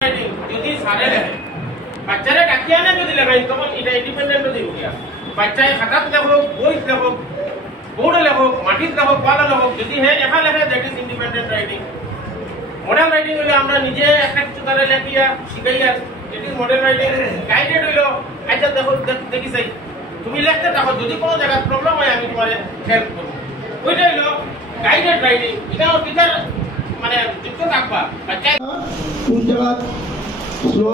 যদি সারে লেখে বাচ্চারা ডাকিয়া না যদি লেখাই তখন এটা ইন্ডিপেন্ডেন্ট দিব গিয়া বাচ্চায় খাতাত লেখক বইত লেখক বোর্ডে লেখক মাটিত লেখক পালা লেখক যদি হে একা লেখে that is independent writing. Model writing হইলে আমরা নিজে একটা কিছু তারা লেখিয়া শিখাইয়া it is model writing. Guided হইল আচ্ছা দেখো দেখি চাই তুমি লেখতে থাকো, যদি কোনো জায়গায় প্রবলেম হয় আমি তোমার হেল্প করবো। ওইটা হইল গাইডেড রাইটিং। এটা টিচার মানে যুক্ত থাকবা বাচ্চা কোন জায়গা স্লো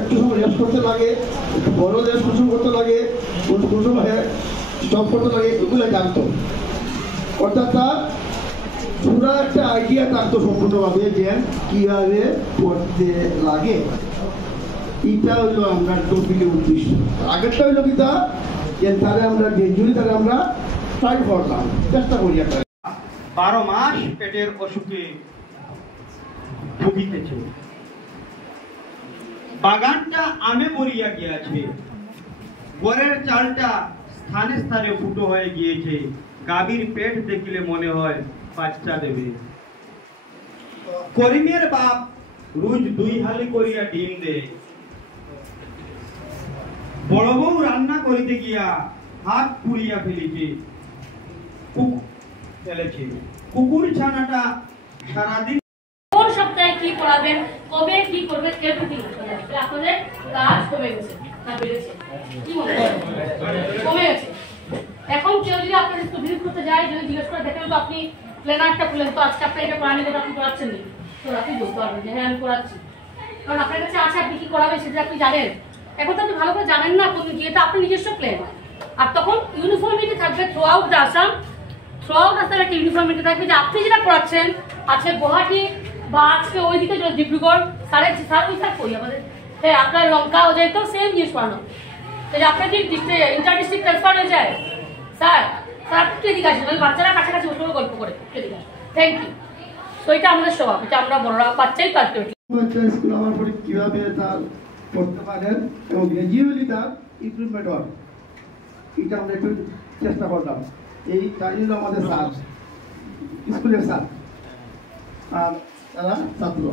একটু সময় রেস্ট করতে লাগে, বড় রেস্ট কুসুম করতে লাগে, কোন সময় স্টপ করতে লাগে, এগুলো জানতো। অর্থাৎ তার পুরো একটা আইডিয়া থাকতো সম্পূর্ণভাবে যে কিভাবে পড়তে লাগে। এটা হইলো আমরা টপিকের উদ্দেশ্য। আগেরটা হইলো কি তা যে তারে আমরা গ্রাজুয়ালি তারে আমরা ট্রাই করলাম, চেষ্টা করি একটা 12 মাস পেটের অসুখে ভুগিতেছে, বাগানটা আমে মরিয়া গিয়াছে, ঘরের চালটা স্থানে স্থানে ফুটো হয়ে গিয়েছে, গাভীর পেট দেখিলে মনে হয় বাচ্চা দেবে। করিমের বাপ রোজ 2 হালি করিয়া ডিম দেয়, বড় বউ রান্না করিতে গিয়া হাত পুড়িয়া ফেলেছে, কুকুর ছানাটা সারাদিন কোন সপ্তাহে কি পড়াবেন, কবে কি করবেন, এভরিথিং আপনাদের কাজ কমে গেছে না বেড়েছে? কি মনে হয় কমে গেছে? এখন কেউ যদি আপনার একটু ভিজিট করতে যায়, যদি জিজ্ঞেস করে দেখেন তো আপনি প্ল্যানারটা খুলেন তো আজকে আপনি এটা পড়ানি কথা আপনি পড়াচ্ছেন নাকি, তো আপনি বলতে পারবেন যে হ্যাঁ আমি পড়াচ্ছি, কারণ আপনার কাছে আছে আপনি কি করাবেন সেটা আপনি জানেন। এখন তো আপনি ভালো করে জানেন না, কোন যেটা আপনার নিজস্ব প্ল্যান। আর তখন ইউনিফর্মিটি থাকবে through out the Assam, through out Assam একটা ইউনিফর্মিটি থাকবে যে আপনি যেটা পড়াচ্ছেন আছে গুয়াহাটি বা আজকে ওইদিকে ডিব্রুগড় সাড়ে ওই থাক করি আমাদের হ্যাঁ আপনার লঙ্কা ও যায় তো সেম জিনিস পড়ানো। তাহলে আপনার কি ইন্টার ডিস্ট্রিক্ট ট্রান্সফার হয়ে যায় স্যার, স্যার আপনি এদিকে আসেন, বাচ্চারা কাছাকাছি বসে গল্প করে এদিকে। Thank you. তো এটা আমাদের স্বভাব, এটা আমরা বড়রা বাচ্চাই কাজ করি। স্কুল আমার পরে কিভাবে তার পড়তে পারেন এবং গ্রাজুয়ালি তার ইমপ্রুভমেন্ট হয়, এটা আমরা একটু চেষ্টা করলাম। এই তাই হলো আমাদের স্যার, স্কুলের স্যার, আর তারা ছাত্র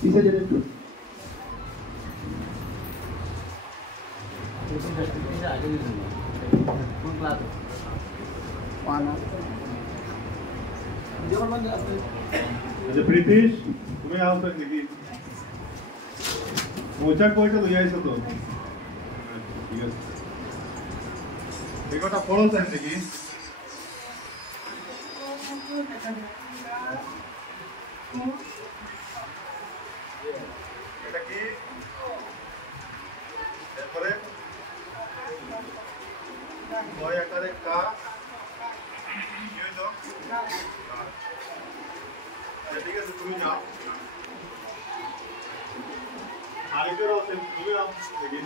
টিচারের একটু ব্রিটিশ তুমি আসো নাকি মোচা কয়টা লই আইছো তো? ঠিক আছে, একটা ফলো চাই নাকি? এটা কি এরপরে কয় আকারে কা কি হলো? ঠিক আছে, তুমি যাও আরেকটা আছে, তুমি নাও দেখি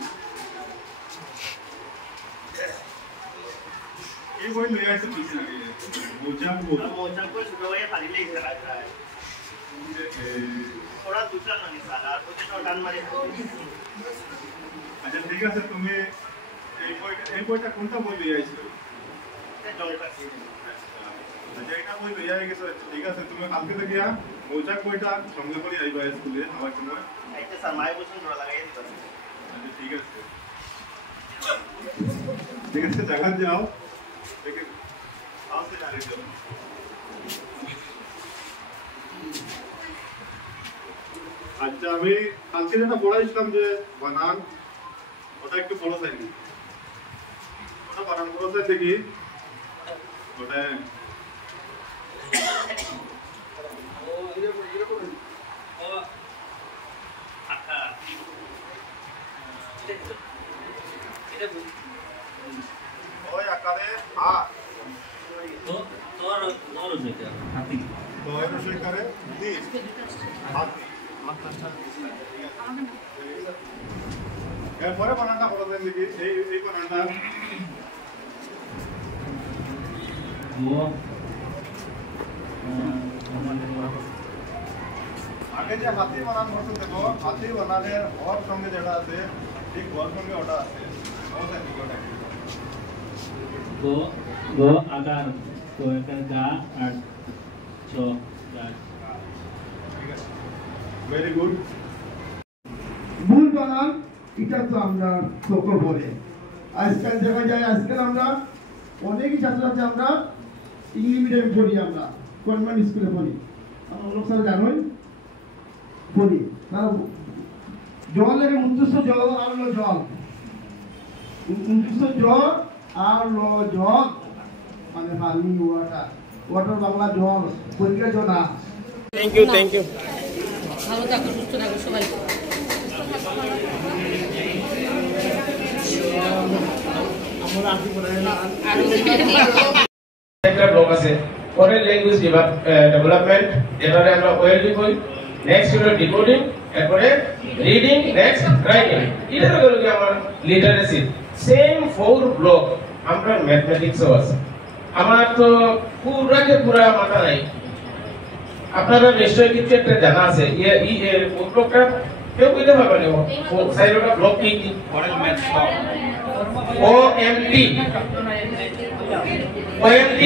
এই বই লই আসো কিছু না মোচা को सुबह खाली ले के रखा है थोड़ा दूसरा नहीं साला और कुछ और डाल मारे। अच्छा ठीक है, তুমি এই বইটা কোনটা বই লই আইছো? এটা জলটা। আচ্ছা এটা বই লই আই গেছো, ঠিক আছে তুমি কালকে দেখিয়া মোচা বইটা সঙ্গে করে আইবা স্কুলে আমার সময়। একটা স্যার মাই বসুন ধরা লাগাই দিতে। আচ্ছা ঠিক আছে, ঠিক আছে জায়গা যাও দেখে আসতে জানি যাও। আচ্ছা আমি কালকে যেটা পড়াইছিলাম যে বানান, ওটা একটু বড় চাই, ওটা বানান বড় চাই দেখি ওটা ওই আকারে আ তো তোর যেটা হাতি তো এর সেই করে দি হাতি এরপরে বানানটা বড় দেন দেখি এই বানানটা আগে যে হাতি বানান করতে দেখো, হাতি বানানের হর সঙ্গে যেটা আছে ঠিক হর সঙ্গে ওটা আছে, ওটা ঠিক ওটা গো আকার তো এটা গা আর চ ঠিক আছে, ভেরি গুড। সন্তান এটা তো আমরা চোখে বলে আজকাল দেখা যায় আজকাল আমরা অনেকই ছাত্রছাত্রী আমরা ইংলিশ মিডিয়ামে পড়ি আমরা কনভেন্ট স্কুলে পড়ি আমরা অনেক সাথে জানোই পড়ি তারা জল লাগে উন্তুষ্ট জল আর হলো জল উন্তুষ্ট জল আর হলো জল মানে পানি ওয়াটার ওয়াটার বাংলা জল পরীক্ষা জল না। Thank you thank you. ভালো থাকো, সুস্থ থাকো সবাই। একটা ব্লক আছে ফরেন ল্যাঙ্গুয়েজ ডেভেলপমেন্ট, যেটাতে আমরা ওয়েলডি কই, নেক্সট হলো ডিকোডিং, এরপরে রিডিং, নেক্সট রাইটিং। এটা হলো কি আমার লিটারেসি। সেম 4 ব্লক আমরা ম্যাথমেটিক্সও আছে। আমার তো পুরা মাথা নাই, আপনারা নিশ্চয়ই কিছু একটা জানা আছে। এই ব্লকটা কেউ কইতে পারবেন না সাইডটা ব্লক কি কি? OMT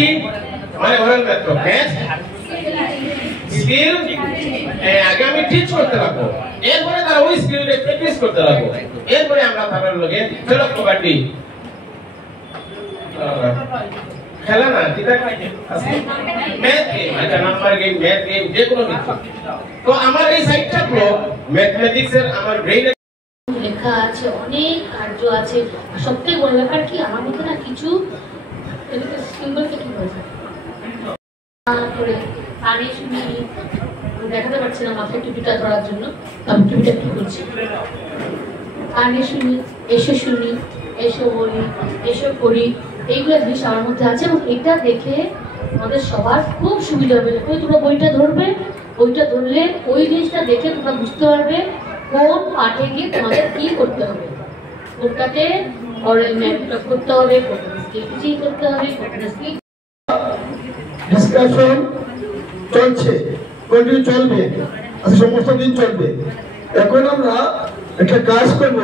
মানে ওরাল ম্যাথ, স্কিল আগে আমি টিচ করতে লাগবো, এরপরে তারা ওই স্কিলটা প্র্যাকটিস করতে লাগবো, এরপরে আমরা তাদের লগে চলো কবাডি খেলা না যেটা ম্যাথ গেম, আচ্ছা নাম্বার গেম, ম্যাথ গেম, যে কোনো কিছু। তো আমার এই সাইডটা ব্লক ম্যাথমেটিক্স এর আমার ব্রেইন লেখা আছে, অনেক কার্য আছে। সবথেকে বড় ব্যাপার কি, আমার মধ্যে না কিছু সিম্বলকে কি বলছে কানে শুনি, দেখাতে পারছি না মাথায় টুপিটা ধরার জন্য, আমি টুপিটা একটু করছি। কানে শুনি, এসো শুনি, এসো বলি, এসো করি, এইগুলো জিনিস আমার মধ্যে আছে। এবং এটা দেখে আমাদের সবার খুব সুবিধা হবে। তোমরা বইটা ধরবে, বইটা ধরলে ওই জিনিসটা দেখে তোমরা বুঝতে পারবে কোন পাঠে গিয়ে তোমাদের কি করতে হবে, কোনটাতে অরেল ম্যাথটা করতে হবে, কোনটাতে স্কিল করতে হবে, কোনটাতে স্কিল ডিসকাশন চলছে, কন্টিনিউ চলবে, আচ্ছা সমস্ত দিন চলবে। এখন আমরা একটা কাজ করব,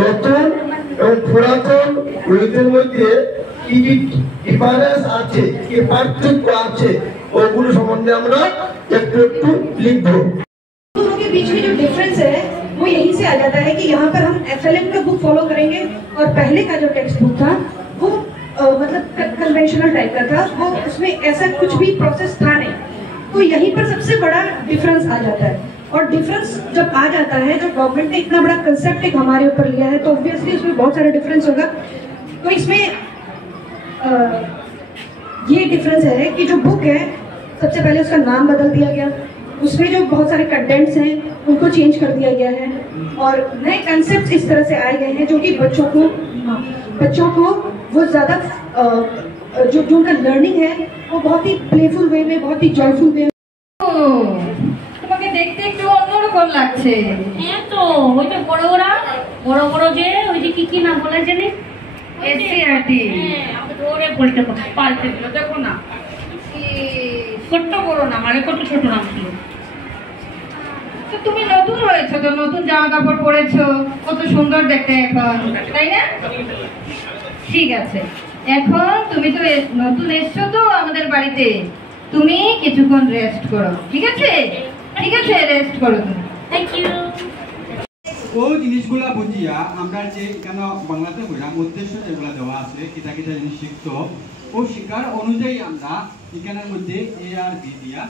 নতুন এবং পুরাতন বইদের মধ্যে কি কি ডিফারেন্স আছে, কি পার্থক্য আছে, ওগুলো সম্বন্ধে আমরা একটু একটু লিখবো। दोनों के बीच में जो डिफरेंस है वो यहीं से आ जाता है कि यहाँ पर हम FLM का बुक फॉलो करेंगे और पहले का जो टेक्स्ट बुक था वो मतलब कन्वेंशनल टाइप का था, वो उसमें ऐसा कुछ भी प्रोसेस था नहीं। तो यहीं पर सबसे बड़ा डिफरेंस आ जाता है। और डिफरेंस जब आ जाता है, जब गवर्नमेंट ने इतना बड़ा कंसेप्ट एक हमारे ऊपर लिया है, तो ऑब्वियसली उसमें बहुत सारा डिफरेंस होगा। तो इसमें ये डिफरेंस है कि जो बुक है सबसे पहले उसका नाम बदल दिया गया, उसमें जो बहुत सारे कंटेंट्स हैं उनको चेंज कर दिया गया है और नए कंसेप्ट इस तरह से आए गए हैं जो कि बच्चों को वो ज़्यादा जो उनका लर्निंग है वो बहुत ही प्लेफुल वे में, बहुत ही जॉयफुल वे में। তোমাকে দেখতে একটু অন্যরকম লাগছে। হ্যাঁ তো ওই যে বড় বড় যে ওই যে কি নাম বলে জানি, এসসিআরটি। হ্যাঁ আমি ধরে বলতে পাল্টে দিল, দেখো না ছোট্ট বড় নাম, আগে কত ছোট নাম ছিল। তো তুমি নতুন হয়েছো, তো নতুন জামা কাপড় পরেছো, কত সুন্দর দেখতে এখন, তাই না? ঠিক আছে, এখন তুমি তো নতুন এসছো তো আমাদের বাড়িতে, তুমি কিছুক্ষণ রেস্ট করো, ঠিক আছে? ঠিক আছে, রেস্ট করো তুমি। Thank you. ও জিনিসগুলা বুঝিয়া আমরা যে কেন বাংলাতে বললাম উদ্দেশ্য যেগুলা দেওয়া আছে, কিতা কিতা জিনিস শিখতো, ও শিকার অনুযায়ী আমরা এখানের মধ্যে এ আর বি দিয়া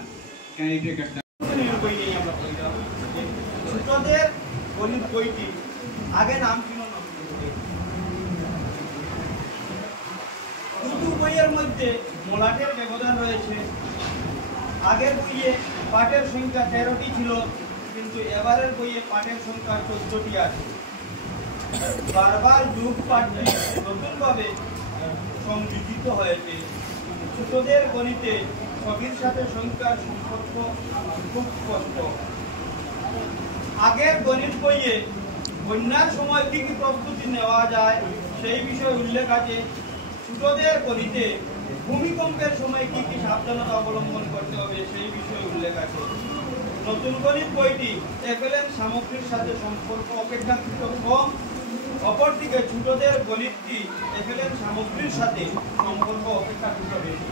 ক্যান্ডিডেট একটা ছোটদের গণিত বইটি আগে নাম ছিল দুটো বইয়ের মধ্যে মলাটের ব্যবধান রয়েছে। আগের বইয়ে পাঠের সংখ্যা 13টি ছিল, কিন্তু এবারের বইয়ে পাঠের সংখ্যা 14টি আছে। বারবার যুগ পাঠটি নতুনভাবে সংযোজিত হয়েছে। ছোটদের গণিতে ছবির সাথে সংখ্যার সম্পর্ক খুব স্পষ্ট। আগের গণিত বইয়ে বন্যার সময় কি কি প্রস্তুতি নেওয়া যায় সেই বিষয়ে উল্লেখ আছে। ছোটদের গণিতে ভূমিকম্পের সময় কি কি সাবধানতা অবলম্বন করতে হবে সেই বিষয়ে উল্লেখ আছে। নতুন গণিত বইটি FLN সামগ্রীর সাথে সম্পর্ক অপেক্ষাকৃত কম, অপরদিকে ছোটদের গণিতটি FLN সামগ্রীর সাথে সম্পর্ক অপেক্ষাকৃত বেশি।